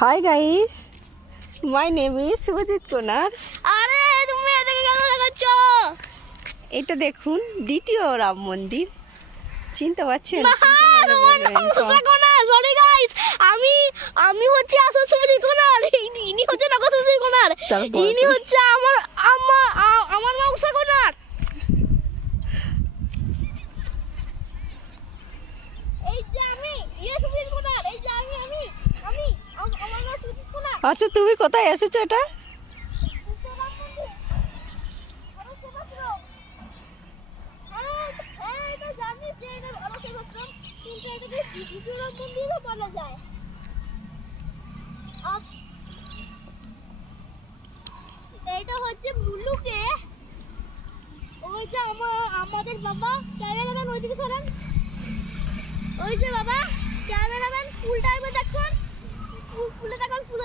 High guys, my name is Shubhajit Konar. আরে তুমি এদিকে কেন দেখাচ্ছ? এটা দেখুন দ্বিতীয় রাম মন্দির, চিনতে পারছেন? সরি গাইস, আমি আমি হচ্ছে আসল শুভজিৎ কোনার, ইনি হচ্ছে নকল শুভজিৎ কোনার, ইনি হচ্ছে আমার আমার মা উষা কোনার। এই যে আমি শুভজিৎ কোনার, এই যে আমি আমার মা শুভজিৎ কোনার। আচ্ছা, তুমি কোথায় এসেছো? এটা এটা হচ্ছে মুল্লুকে, ওই যে আমাদের বাবা ক্যামেরাম্যান, ওইদিকে সরেন, ওই যে বাবা ক্যামেরাম্যান ফুল টাইমে দেখুন, ফুলে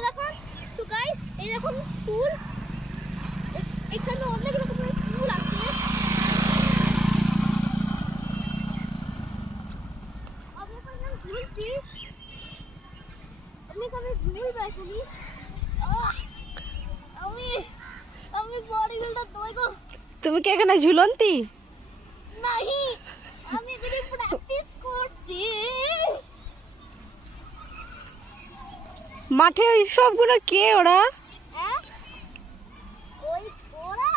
দেখুন। সো গাইস, এই দেখুন ফুল, এখানে অনেক রকমের ফুল আছে। আমি এখানে ঘুরছি, আমি এখানে ঘুরে বেড়াচ্ছি। আমি বডি বিল্ডার তোমাকে। তুমি কি এখানে ঝুলন্তি? नहीं, আমি এখানে প্র্যাকটিস করছি। মাঠে ওই সবগুলো কে ওরা? ওই ওরা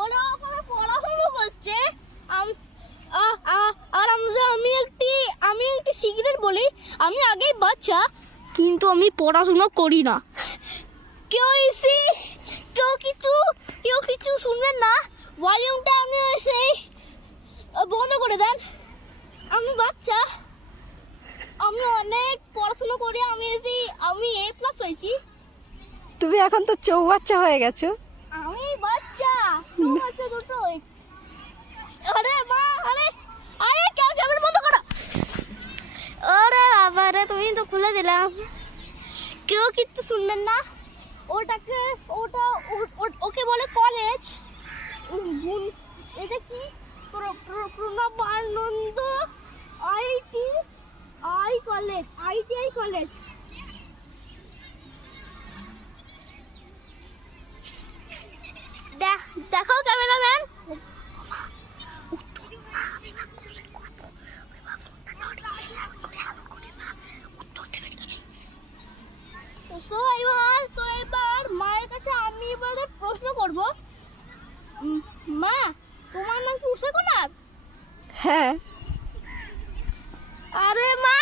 ওরা ওখানে পড়াশোনা করছে। আর আমি একটি সিগারেট বলি, আমি আগেই বাচ্চা, কিন্তু আমি পড়াশোনা করি না। কেউ কিছু শুনবেন না, ভলিউমটা আপনি সেই বন্ধ করে দেন। আমি বাচ্চা, আমি অনেক পড়াশোনা করি, আমি A+ হয়েছি। তুমি এখন তো চৌবাচ্চা হয়ে গেছো। আমি বাচ্চা দুটোই। আরে মা, আরে কেউ ক্যামেরা বন্ধ করো। আরে বাবা রে, তুমি তো খুলে দিলাম। কেউ কিচ্ছু শুনবেন না। ওকে বলে কলেজ। এটা কি? Pranabananda ITI college. দেখো ক্যামেরাম্যান, এবার মায়ের কাছে আমি এবারে প্রশ্ন করব। মা, তোমার নাম কি উষা কোনার? হ্যাঁ। আরে মা